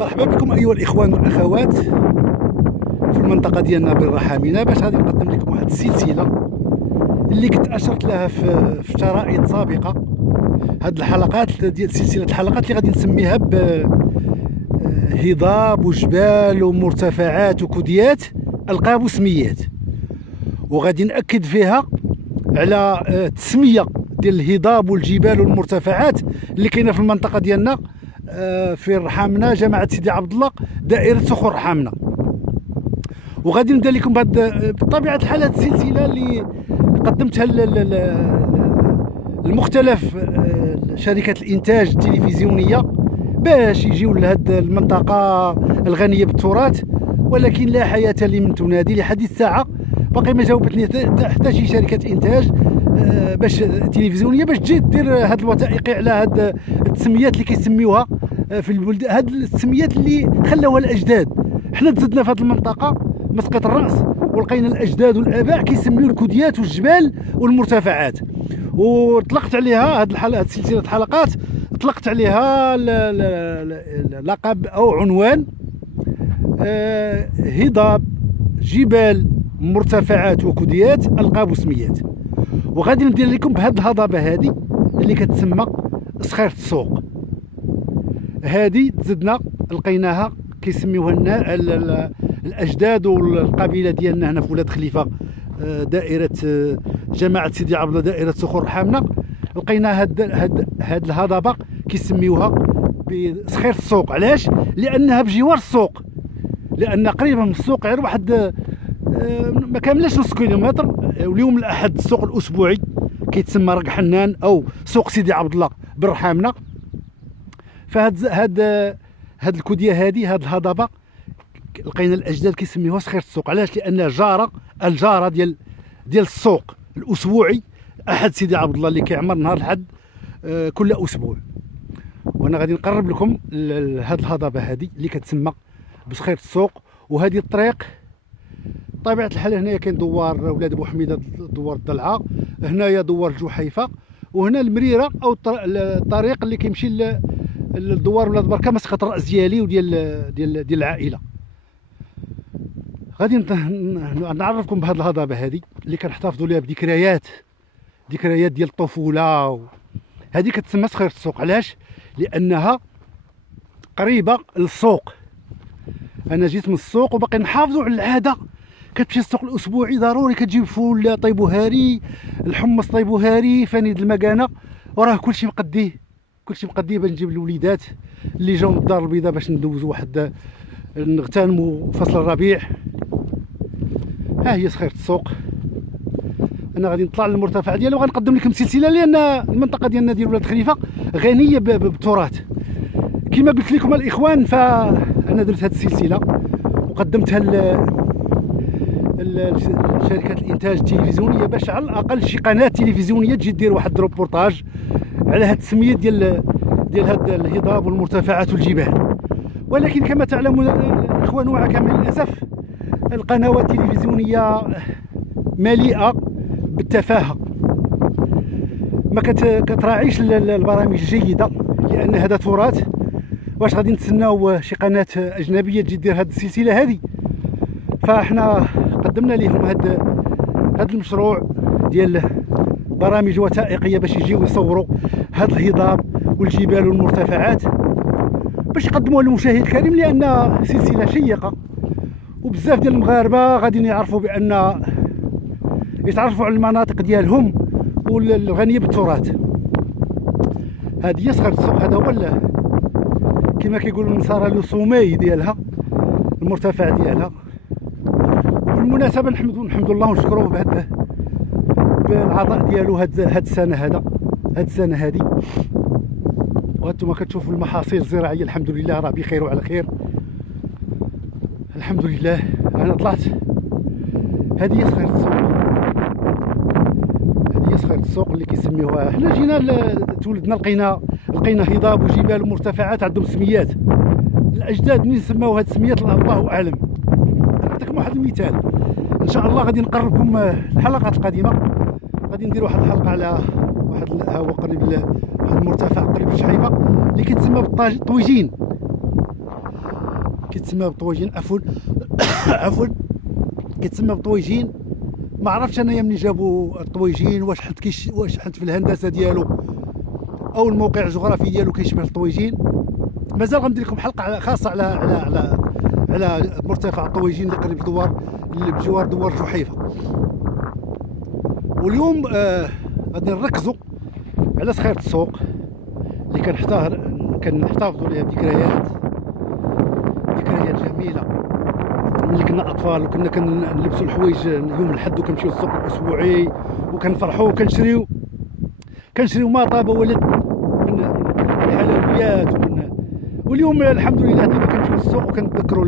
مرحبا بكم ايها الاخوان والاخوات في المنطقه ديالنا بالرحامينه، باش غادي نقدم لكم واحد السلسله اللي كنت اشرت لها في شرائط سابقه. هاد الحلقات ديال سلسله الحلقات اللي غادي نسميها هضاب وجبال ومرتفعات وكوديات القاب وسميات، وغادي ناكد فيها على التسميه ديال الهضاب والجبال والمرتفعات اللي كاينه في المنطقه ديالنا في الرحامنه، جماعه سيدي عبد الله، دائره سخور الرحامنه. وغادي نبدا لكم بطبيعه الحال هذه السلسله اللي قدمتها لمختلف شركات الانتاج التلفزيونيه باش يجيو لهاد المنطقه الغنيه بالتراث، ولكن لا حياه لمن تنادي. لحديث الساعه باقي ما جاوبتني حتى شي شركه انتاج باش تلفزيونيه باش تجي دير هاد الوثائقي على هاد التسميات اللي كيسميوها في البلد، هاد التسميات اللي خلاوها الاجداد. حنا تزدنا في هاد المنطقه مسقط الراس ولقينا الاجداد والاباء كيسميو الكوديات والجبال والمرتفعات، وطلقت عليها هاد سلسله الحلقات طلقت عليها لقب او عنوان هضاب جبال مرتفعات وكوديات القاب وسميات. وغادي ندير لكم بهاد الهضبه هذه اللي كتسمى صخيرة السوق. هذه تزدنا لقيناها كيسميوها الاجداد والقبيله ديالنا هنا في ولاد خليفه، دائره جماعه سيدي عبد الله، دائره سخور الرحامنه. لقينا هاد الهضبه كيسميوها بصخيرة السوق. علاش؟ لانها بجوار السوق، لان قريبه من السوق غير واحد ما كاملاش نص كيلومتر. واليوم الاحد السوق الاسبوعي كيتسمى رق حنان او سوق سيدي عبد الله بالرحامنه. فهاد الكوديه هذه، هاد الهضبه لقينا الاجداد كيسميوها صخيرة السوق. علاش؟ لانها الجاره ديال السوق الاسبوعي احد سيدي عبد الله اللي كيعمر نهار الحد كل اسبوع. وانا غادي نقرب لكم هاد الهضبه هذه اللي كتسمى بصخيرة السوق. وهذه الطريق طبيعه الحال هنايا كاين دوار ولاد بو حميده، دوار الضلعه، هنايا دوار الجحيفه، وهنا المريره او الطريق اللي كيمشي للدوار ولاد بركه مسقط الراس ديالي وديال العائله. غادي نعرفكم بهذه الهضبه هذه اللي كنحتفظوا ليها بذكريات ديال الطفوله. هذه كتسمى صخيرة السوق. علاش؟ لانها قريبه للسوق. انا جيت من السوق وباقي نحافظوا على العاده، كتمشي السوق الاسبوعي ضروري كتجيب فول طيبو هاري، الحمص طيبو هاري، فنيد المكانه، وراه كلشي مقديه باش نجيب الوليدات اللي جاو من الدار البيضاء باش ندوزو واحد نغتنموا فصل الربيع. ها هي صخيرة السوق. انا غادي نطلع للمرتفع ديالها وغنقدم لكم سلسله، لان المنطقه ديالنا ديال ولاد خليفه غنيه بالتراث. كما قلت لكم الاخوان، فانا درت هذه السلسله وقدمتها لشركات الانتاج التلفزيونيه باش على الاقل شي قناه تلفزيونيه تجي دير واحد روبورتاج على هذه التسميه ديال هذا الهضاب والمرتفعات والجبال. ولكن كما تعلمون الاخوان وعكم، للاسف القنوات التلفزيونيه مليئه بالتفاهه، ما كتراعيش البرامج الجيده، لان هذا تراث. واش غادي نتسناو شي قناه اجنبيه تجي دير هذه السلسله هذه؟ فاحنا قدمنا لهم هذا المشروع ديال برامج وثائقيه باش يجيو يصوروا هذا الهضاب والجبال والمرتفعات باش يقدموها للمشاهد الكريم، لان سلسله شيقه وبزاف ديال المغاربه غادي يعرفوا بان يتعرفوا على المناطق ديالهم والغنيه بالتراث. هذه هي صخيرة السوق. هذا هو كما كيقولوا النصارى لو سومي ديالها، المرتفع ديالها. بالمناسبه نحمد الله ونشكروه بالعطاء ديالو هاد السنه هذه. وانتم كتشوفوا المحاصيل الزراعيه الحمد لله راه بخير وعلى خير الحمد لله. انا طلعت. هذه هي صخيرة السوق اللي كيسميوها. حنا جينا تولدنا لقينا هضاب وجبال ومرتفعات عندهم سميات. الاجداد منين سماو هاد السميات الله اعلم. نعطيكم واحد المثال ان شاء الله. غادي نقربكم الحلقات القادمه، غادي ندير واحد الحلقه على واحد ها هو قريب واحد المرتفع قريب الشحيفه اللي كيتسمى بالطويجين. كيتسمى بالطويجين عفوا عفوا كيتسمى بالطويجين. ما عرفتش انايا منين جابوا الطويجين، واش حد في الهندسه ديالو او الموقع الجغرافي ديالو كيشبه الطويجين. مازال غندير لكم حلقه خاصه على مرتفع الطويجين اللي قريب الدوار، اللي بجوار دوار جحيفه. واليوم غادي نركزوا على صخيرة السوق اللي كنحتفظوا لها ذكريات جميله. ملي كنا اطفال وكنا كنلبسوا الحوايج يوم الحد وكنمشيو للسوق الاسبوعي وكنفرحوا وكنشريو ما طاب ولد من الحلويات واليوم الحمد لله ديما كنمشيو للسوق وكنتذكروا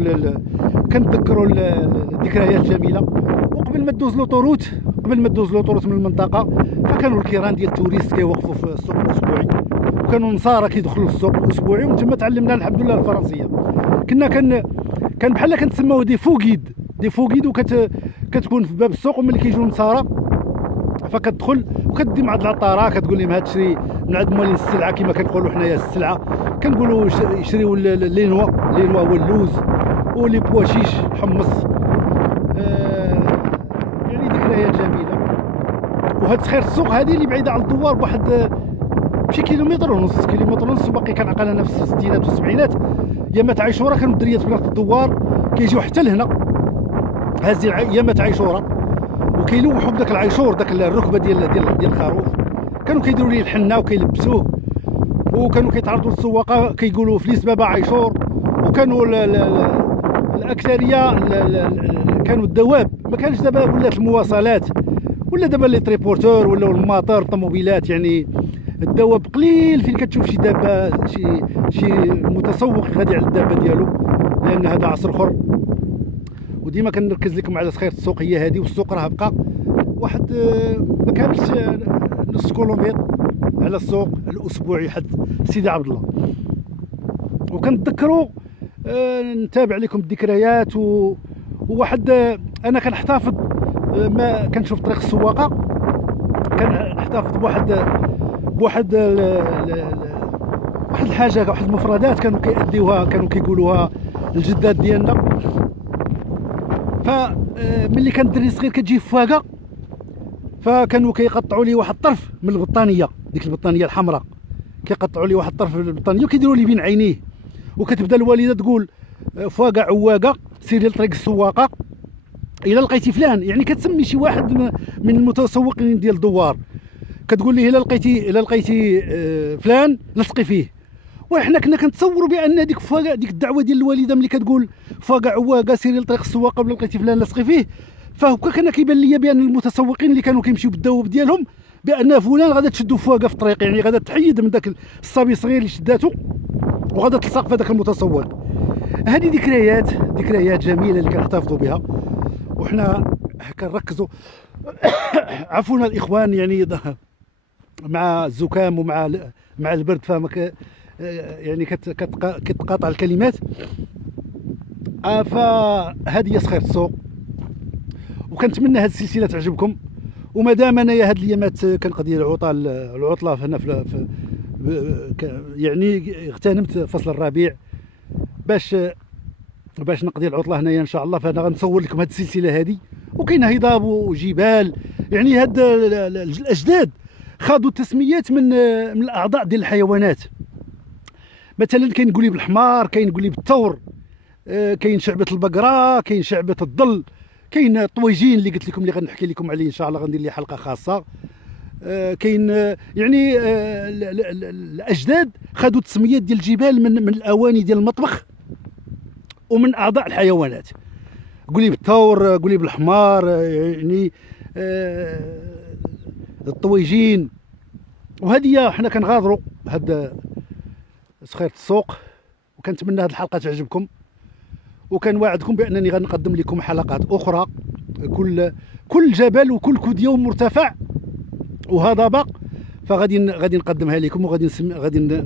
الذكريات الجميله. وقبل ما تدوز لوطوروت من المنطقه، فكانوا الكيران ديال التوريست كيوقفوا في السوق الاسبوعي، وكانوا النصارى كيدخلوا للسوق الاسبوعي، ومن تما تعلمنا الحمد لله الفرنسيه. كان بحال كنتسماو دي فوغيد وكتكون في باب السوق، وملي كيجيو النصارى فكتدخل وكدي مع العطاره كتقول لهم هاد تشري من عند مولين السلعه كما كنقولوا حنايا السلعه، كنقولوا يشريوا لينوا هو اللوز ولي بواشيش الحمص. يعني ذكريات جميله. وهاد صخيرة السوق هذه اللي بعيده على الدوار بواحد شي كيلومتر ونص وباقي كنعقل انا في الستينات والسبعينات. يامات عاشوره كانوا الدريات بلاصه الدوار كيجيو حتى لهنا هازين يامات عاشوره، وكيلوحوا بداك العيشور، داك الركبه ديال الخروف، كانوا كيديروا ليه الحنه وكيلبسوه، وكانوا كيتعرضوا للسواقه كيقولوا فليس بابا عيشور. وكانوا الاكثريه كانوا الدواب، ما كانش دابا ولات المواصلات، ولا دابا لي تريبورتور ولا المطار الطوموبيلات. يعني الدواب قليل فين كتشوف شي دابه شي متسوق غادي على الدابه ديالو، لان هذا عصر اخر. وديما كنركز لكم على صخيرة السوق هي هذه. والسوق راه بقى واحد ما كاملش نص كيلومتر على السوق الاسبوعي حد سيدي عبد الله. وكنتذكروا نتابع لكم الذكريات. وواحد انا كنحتفظ ما كنشوف طريق السواقه، كنحتفظ بواحد الحاجه، واحد المفردات كانوا كيأديوها، كانوا كيقولوها الجدات ديالنا. فملي كان الدري صغير كتجي فواقه، فكانوا كيقطعوا لي واحد الطرف من البطانيه، ديك البطانيه الحمراء، كيقطعوا لي واحد الطرف من البطانيه وكيديروا لي بين عينيه، وكتبدا الوالده تقول فواقه عواقه سيري لطريق السواقه الا لقيتي فلان، يعني كتسمي شي واحد من المتسوقين ديال الدوار، كتقول ليه الا لقيتي فلان لصقي فيه. وحنا كنا كنتصوروا بان ديك فواقه، ديك الدعوه ديال الوالده ملي كتقول فواقه عواقه سيري لطريق السواقه ولا لقيتي فلان لصقي فيه، فهكا كان كيبان ليا بان المتسوقين اللي كانوا كيمشيو بالدواب ديالهم بان فلان غادا تشدو فواقه في الطريق، يعني غادا تحيد من داك الصبي الصغير اللي شداتو وغادا تلصق في هذاك المتسوق. هذه ذكريات جميله اللي كنحتفظوا بها. وحنا كنركزوا عفونا الاخوان، يعني مع الزكام ومع البرد، فما يعني كتقاطع الكلمات. فهذه هي صخيرة السوق، وكنتمنى هذه السلسله تعجبكم. وما دام انايا هاد الايامات كنقضي العطله هنا في يعني اغتنمت فصل الربيع باش نقضي العطله هنايا ان شاء الله. فانا غنصور لكم هذه السلسله هذه. وكاين هضاب وجبال، يعني هاد الاجداد خاضوا التسميات من الاعضاء ديال الحيوانات. مثلا كاين قولي بالحمار، كاين قولي بالثور، كاين شعبه البقره، كاين شعبه الظل، كاين الطويجين اللي قلت لكم اللي غنحكي لكم عليه ان شاء الله، غندير ليه حلقه خاصه. كاين يعني الاجداد خدوا التسميات ديال الجبال من الاواني ديال المطبخ ومن اعضاء الحيوانات. قولي بالثور، قولي بالحمار، يعني الطويجين. وهذه حنا كنغادروا هاد صخيرة السوق، وكنتمنى هاد الحلقه تعجبكم، وكنواعدكم بانني غنقدم لكم حلقات اخرى. كل جبل وكل كوديه ومرتفع وهضبه فغادي نقدمها لكم، وغادي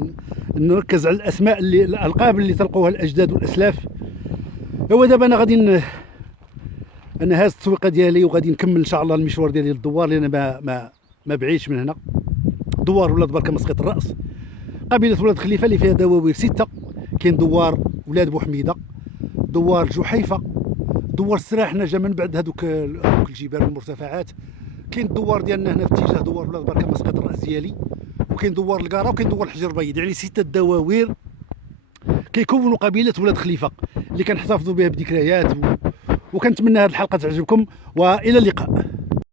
نركز على الاسماء الالقاب اللي تلقوها الاجداد والاسلاف. هو دابا انا غادي انا هاز التسويقه ديالي، وغادي نكمل ان شاء الله المشوار ديالي للدوار، لان ما بعيدش من هنا. دوار ولاد بركه مسقط الراس، قبيله ولاد خليفه اللي فيها دواوير 6. كاين دوار ولاد بوحميده، دوار جحيفه، دوار السراحنا جا من بعد هذوك الجبال والمرتفعات. كاين الدوار ديالنا هنا في اتجاه دوار ولاد بركه مسقط الراس ديالي، وكاين دوار الكاره، وكاين دوار الحجر البيض، يعني 6 دواوير كيكونوا قبيله ولاد خليفه اللي كنحتفظوا بها بذكريات. وكنتمنى هذه الحلقه تعجبكم، والى اللقاء.